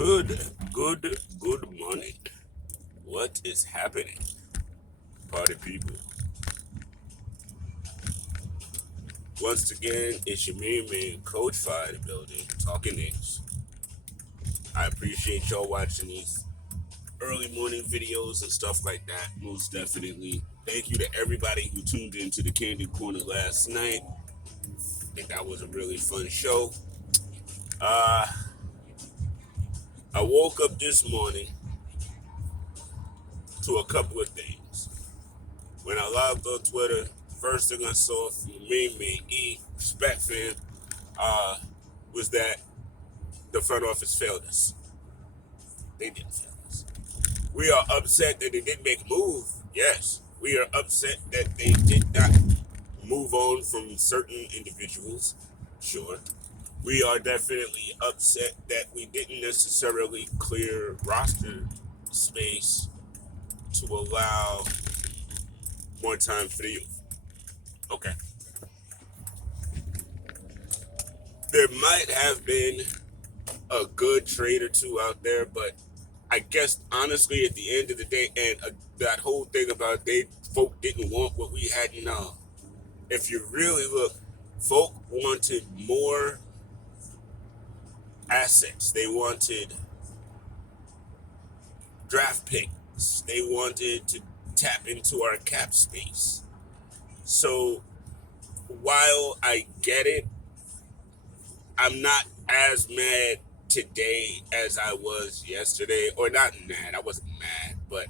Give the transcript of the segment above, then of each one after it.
Good morning. What is happening? Party people. Once again, it's your main man, Coach Fire in the building, talking Knicks. I appreciate y'all watching these early morning videos and stuff like that, most definitely. Thank you to everybody who tuned into the Candy Corner last night. I think that was a really fun show. Uh, I woke up this morning to a couple of things. When I logged on Twitter, first thing I saw from me, Respect fan, uh, was that the front office failed us. They didn't fail us. We are upset that they didn't make a move. Yes. We are upset that they did not move on from certain individuals. Sure. We are definitely upset that we didn't necessarily clear roster space to allow more time for the youth. Okay. There might have been a good trade or two out there, but I guess honestly, at the end of the day, and that whole thing about folk didn't want what we had now. If you really look, folk wanted more assets. They wanted draft picks. They wanted to tap into our cap space. So while I get it, I'm not as mad today as I was yesterday, or not mad. I wasn't mad, but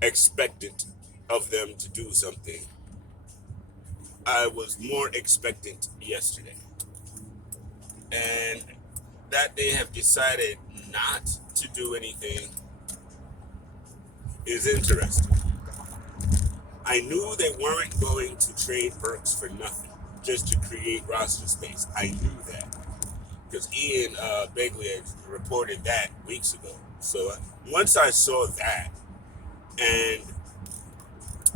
expectant of them to do something. I was more expectant yesterday. And that they have decided not to do anything is interesting. I knew they weren't going to trade Burks for nothing, just to create roster space. I knew that. Because Ian Begley had reported that weeks ago. So once I saw that, and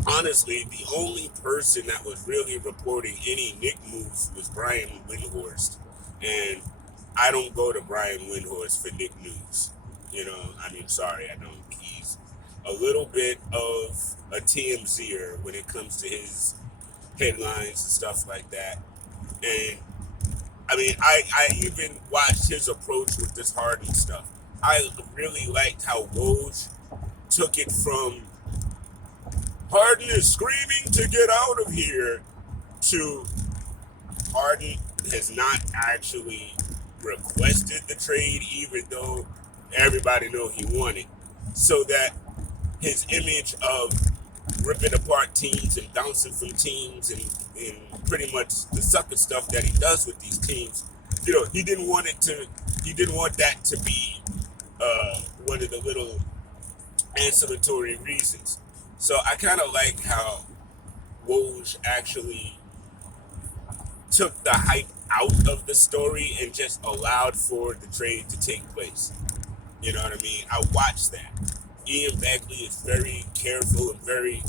honestly, the only person that was really reporting any Nick moves was Brian Windhorst. And I don't go to Brian Windhorst for Nick news. Sorry, I don't. He's a little bit of a TMZer when it comes to his headlines and stuff like that. And I even watched his approach with this Harden stuff. I really liked how Woj took it from Harden is screaming to get out of here to Harden has not actually requested the trade, even though everybody know he wanted. So that his image of ripping apart teams and bouncing from teams and pretty much the sucker stuff that he does with these teams, he didn't want that to be one of the little ancillary reasons. So I kind of like how Woj actually took the hype out of the story and just allowed for the trade to take place. You know what I mean? I watched that. Ian Begley is very careful and very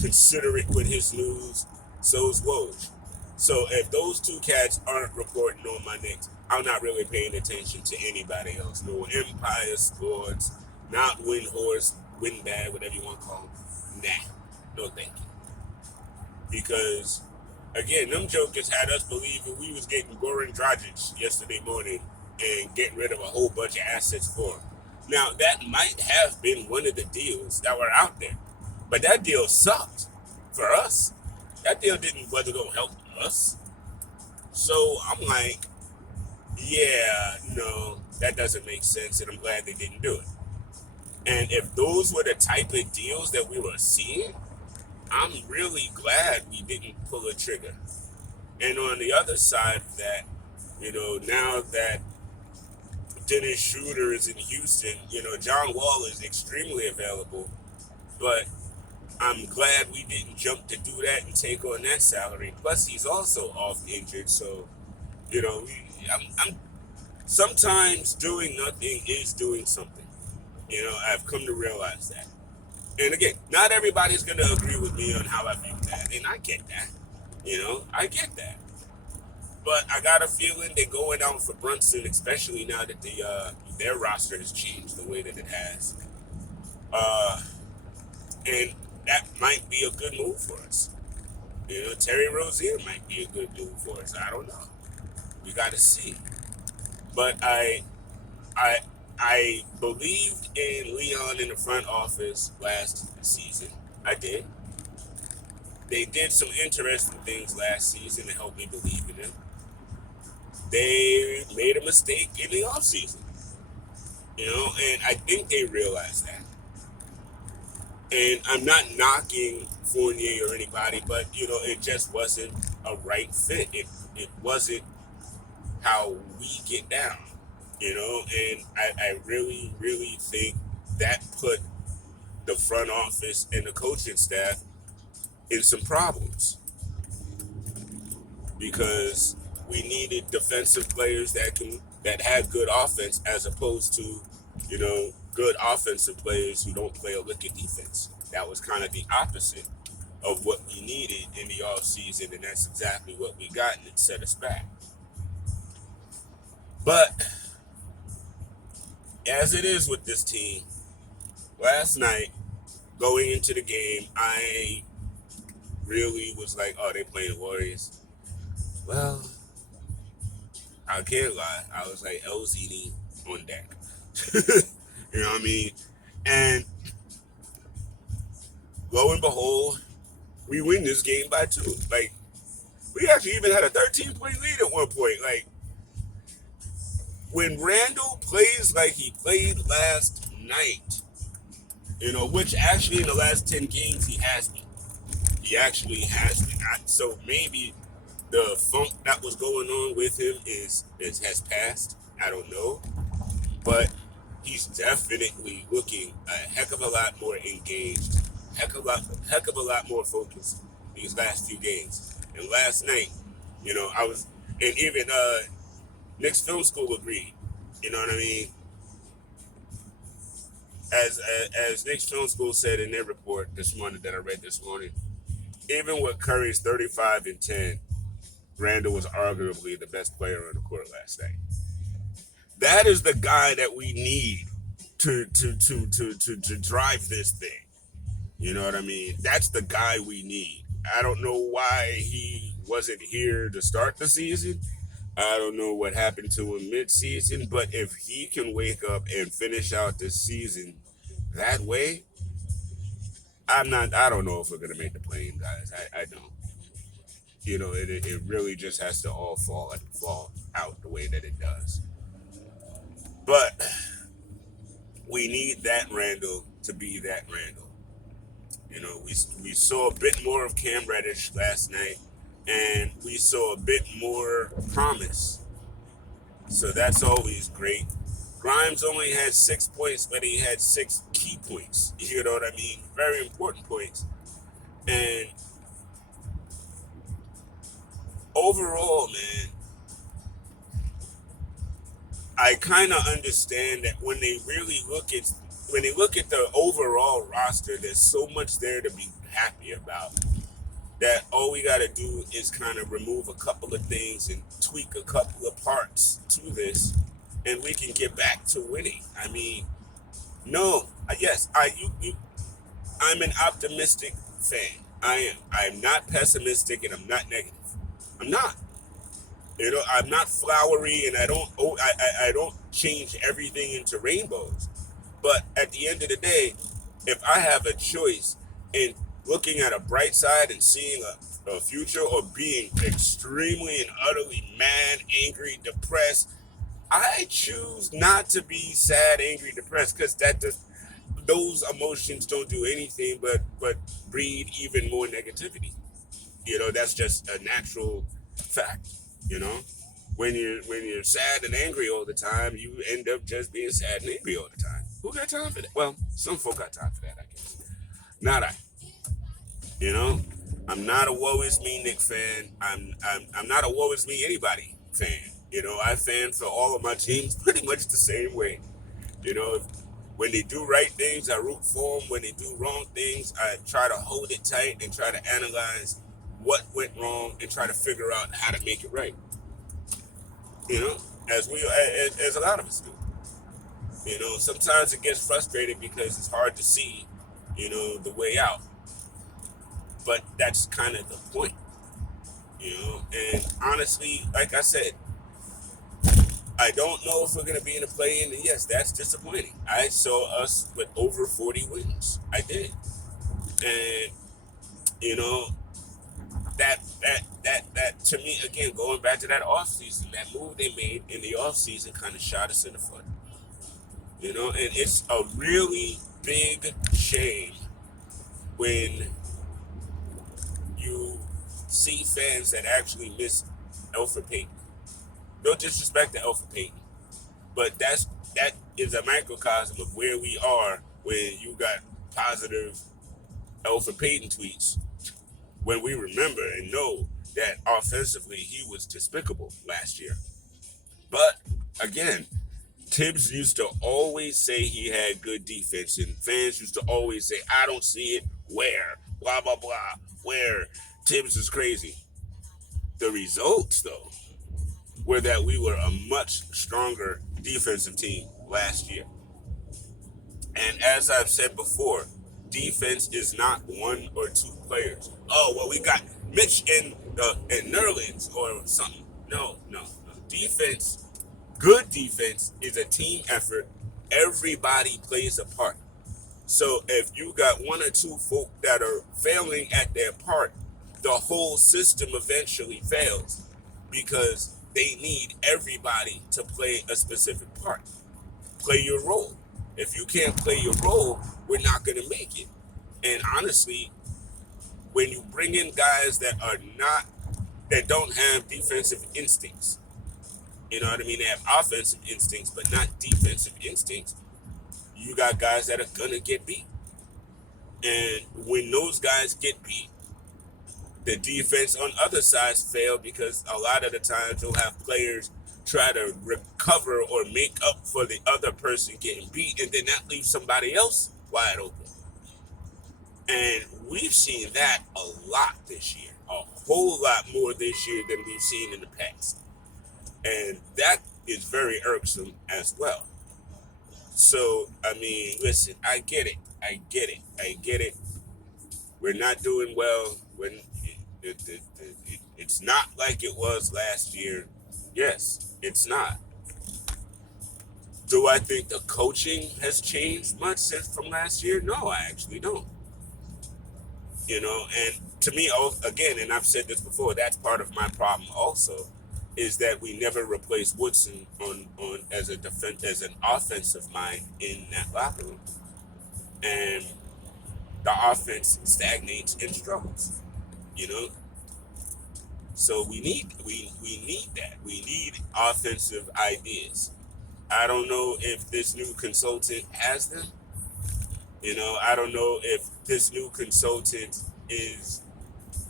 considerate with his news. So is Woj. So if those two cats aren't reporting on my Knicks, I'm not really paying attention to anybody else. No Empire Sports, not Windhorse, Windbag, whatever you want to call them. Nah, no thank you. Because, again, them jokers had us believing we was getting Goran Dragic yesterday morning and getting rid of a whole bunch of assets for him. Now, that might have been one of the deals that were out there. But that deal sucked for us. That deal wasn't going to help us. So I'm like, yeah, no, that doesn't make sense, and I'm glad they didn't do it. And if those were the type of deals that we were seeing, I'm really glad we didn't pull a trigger. And on the other side of that, now that Dennis Schroeder is in Houston, John Wall is extremely available, but I'm glad we didn't jump to do that and take on that salary. Plus, he's also off injured, so I'm sometimes doing nothing is doing something. I've come to realize that. And again, not everybody's going to agree with me on how I view that, and I get that. I get that. But I got a feeling they're going out for Brunson, especially now that their roster has changed the way that it has. And that might be a good move for us. Terry Rozier might be a good move for us. I don't know. We got to see. But I I believed in Leon in the front office last season. I did. They did some interesting things last season to help me believe in them. They made a mistake in the offseason. And I think they realized that. And I'm not knocking Fournier or anybody, but it just wasn't a right fit. It wasn't how we get down. And I really, really think that put the front office and the coaching staff in some problems because we needed defensive players that had good offense as opposed to good offensive players who don't play a lick of defense. That was kind of the opposite of what we needed in the offseason, and that's exactly what we got, and it set us back. But as it is with this team, last night going into the game, I really was like, oh, they playing the Warriors. Well, I can't lie. I was like, LZD on deck. You know what I mean? And lo and behold, we win this game by 2. Like, we actually even had a 13-point lead at one point. Like, when Randall plays like he played last night, which actually in the last 10 games he has been. He actually has been. So maybe the funk that was going on with him has passed. I don't know. But he's definitely looking a heck of a lot more engaged, heck of a lot more focused these last few games. And last night, and even Knicks Film School agreed. You know what I mean? As Knicks Film School said in their report this morning that I read this morning, even with Curry's 35 and 10, Randall was arguably the best player on the court last night. That is the guy that we need to drive this thing. You know what I mean? That's the guy we need. I don't know why he wasn't here to start the season. I don't know what happened to him mid-season, but if he can wake up and finish out this season that way, I don't know if we're gonna make the play-in, guys. I don't. It really just has to all fall out the way that it does. But we need that Randall to be that Randall. We saw a bit more of Cam Reddish last night, and we saw a bit more promise. So that's always great. Grimes only had 6 points, but he had 6 key points. You know what I mean? Very important points. And overall, man, I kind of understand that when they look at the overall roster, there's so much there to be happy about that all we got to do is kind of remove a couple of things and tweak a couple of parts to this, and we can get back to winning. I mean, I'm an optimistic fan. I am. I'm not pessimistic and I'm not negative. I'm not. I'm not flowery, and I don't change everything into rainbows. But at the end of the day, if I have a choice in looking at a bright side and seeing a future, or being extremely and utterly mad, angry, depressed, I choose not to be sad, angry, depressed, because those emotions don't do anything but breed even more negativity. That's just a natural fact. When you're sad and angry all the time, you end up just being sad and angry all the time. Who got time for that? Well, some folk got time for that, I guess. Not I. I'm not a woe is me Nick fan. I'm not a woe is me anybody fan. I fan for all of my teams pretty much the same way. When they do right things, I root for them. When they do wrong things, I try to hold it tight and try to analyze what went wrong and try to figure out how to make it right. You know, as a lot of us do. You know, sometimes it gets frustrating because it's hard to see, the way out. But that's kind of the point. And honestly, like I said, I don't know if we're going to be in a play-in. And yes, that's disappointing. I saw us with over 40 wins. I did. And, you know, that to me, again, going back to that offseason, that move they made in the offseason kind of shot us in the foot. And it's a really big shame when you see fans that actually miss Elfrid Payton. No disrespect to Elfrid Payton, but that is a microcosm of where we are when you got positive Elfrid Payton tweets. When we remember and know that offensively he was despicable last year. But again, Tibbs used to always say he had good defense, and fans used to always say, I don't see it. Where? Blah, blah, blah. Where? Tibbs is crazy. The results, though, were that we were a much stronger defensive team last year. And as I've said before, defense is not one or two players. Oh, well, we got Mitch and Nerlens or something. No. Defense, good defense is a team effort. Everybody plays a part. So if you got one or two folk that are failing at their part, the whole system eventually fails because they need everybody to play a specific part. Play your role. If you can't play your role, we're not going to make it. And honestly, when you bring in guys that don't have defensive instincts, you know what I mean? They have offensive instincts, but not defensive instincts. You got guys that are going to get beat. And when those guys get beat, the defense on other sides fail because a lot of the times you'll have players try to recover or make up for the other person getting beat, and then that leaves somebody else wide open. And we've seen that a lot this year, a whole lot more this year than we've seen in the past. And that is very irksome as well. So, I mean, listen, I get it. We're not doing well. It's not like it was last year. Yes, it's not. Do I think the coaching has changed much since from last year? No, I actually don't. And to me, again, and I've said this before, that's part of my problem also, is that we never replaced Woodson on as an offensive mind in that locker room, and the offense stagnates and struggles. You know, so we need that. We need offensive ideas. I don't know if this new consultant has them. I don't know if this new consultant is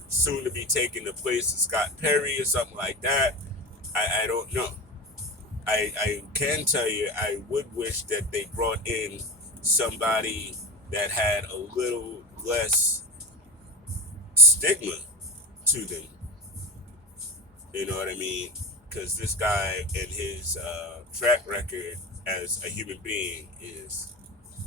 soon to be taking the place of Scott Perry or something like that. I don't know. I can tell you I would wish that they brought in somebody that had a little less stigma to them. You know what I mean? Because this guy and his track record as a human being is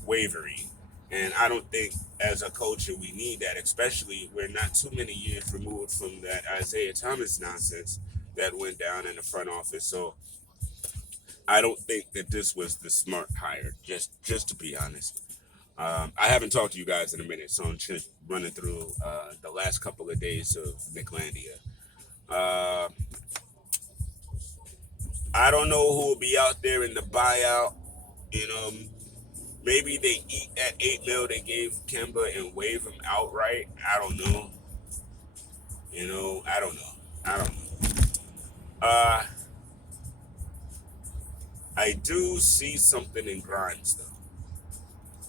wavering. And I don't think as a culture we need that, especially we're not too many years removed from that Isaiah Thomas nonsense that went down in the front office. So I don't think that this was the smart hire, just to be honest. I haven't talked to you guys in a minute, so I'm just running through the last couple of days of Nicklandia. Uh, I don't know who will be out there in the buyout. You know, maybe they eat that $8 million they gave Kemba and waive him outright. I don't know. I don't know. Uh, I do see something in Grimes though.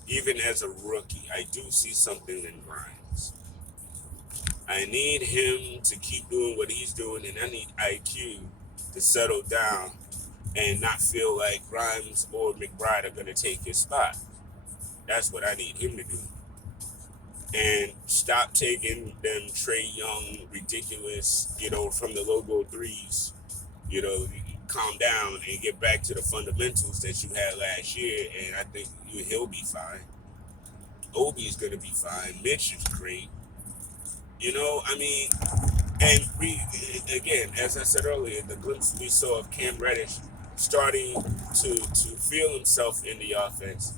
Even as a rookie, I do see something in Grimes. I need him to keep doing what he's doing, and I need IQ to settle down and not feel like Grimes or McBride are going to take his spot. That's what I need him to do. And stop taking them Trae Young ridiculous, from the logo threes. You know, calm down and get back to the fundamentals that you had last year, and I think he'll be fine. Obi's going to be fine. Mitch is great. I mean, and we, again, as I said earlier, the glimpse we saw of Cam Reddish starting to feel himself in the offense,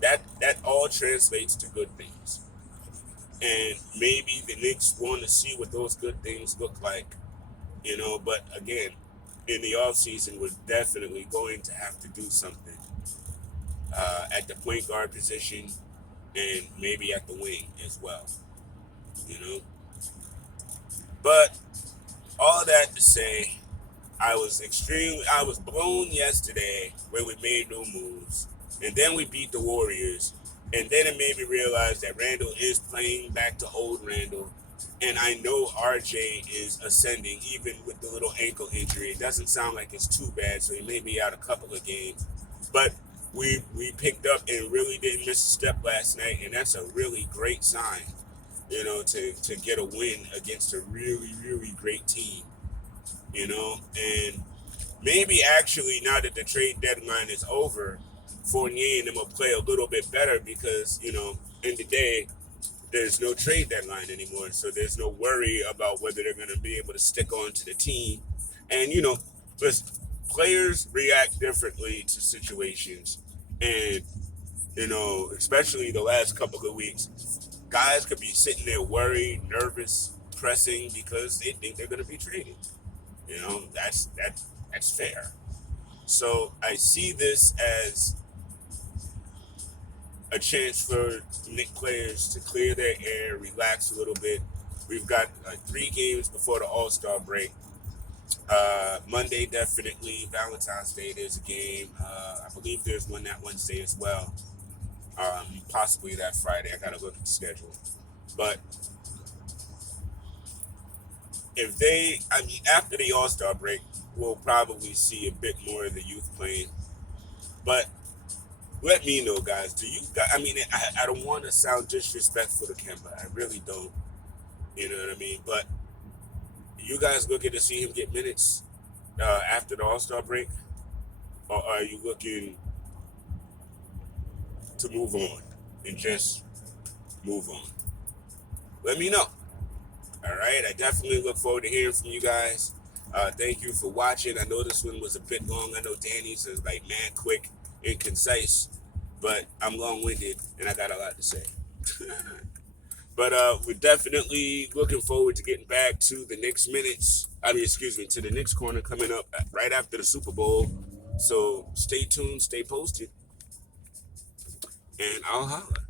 that all translates to good things. And maybe the Knicks want to see what those good things look like, but again, in the offseason, we're definitely going to have to do something at the point guard position and maybe at the wing as well, you know. But all that to say, I was blown yesterday when we made no moves. And then we beat the Warriors. And then it made me realize that Randall is playing back to old Randall. And I know RJ is ascending, even with the little ankle injury. It doesn't sound like it's too bad, so he may be out a couple of games. But we picked up and really didn't miss a step last night, and that's a really great sign, to get a win against a really, really great team, and maybe actually now that the trade deadline is over, Fournier and them will play a little bit better because, in the day, there's no trade deadline anymore. So there's no worry about whether they're going to be able to stick on to the team. And, listen, players react differently to situations. And, especially the last couple of weeks, guys could be sitting there worried, nervous, pressing because they think they're going to be traded. That's fair. So I see this as a chance for Knicks players to clear their air, relax a little bit. We've got 3 games before the All-Star break. Monday, definitely. Valentine's Day, there's a game. I believe there's one that Wednesday as well. Possibly that Friday. I got to look at the schedule. But after the All-Star break, we'll probably see a bit more of the youth playing. But let me know, guys. Do you guys, I don't want to sound disrespectful to Kemba. I really don't. You know what I mean? But you guys looking to see him get minutes after the All-Star break? Or are you looking to move on and just move on? Let me know. All right? I definitely look forward to hearing from you guys. Thank you for watching. I know this one was a bit long. I know Danny's is like man quick and concise, but I'm long-winded and I got a lot to say. But we're definitely looking forward to getting back to the Knicks minutes. To the Knicks corner coming up right after the Super Bowl. So stay tuned, stay posted, and I'll holla.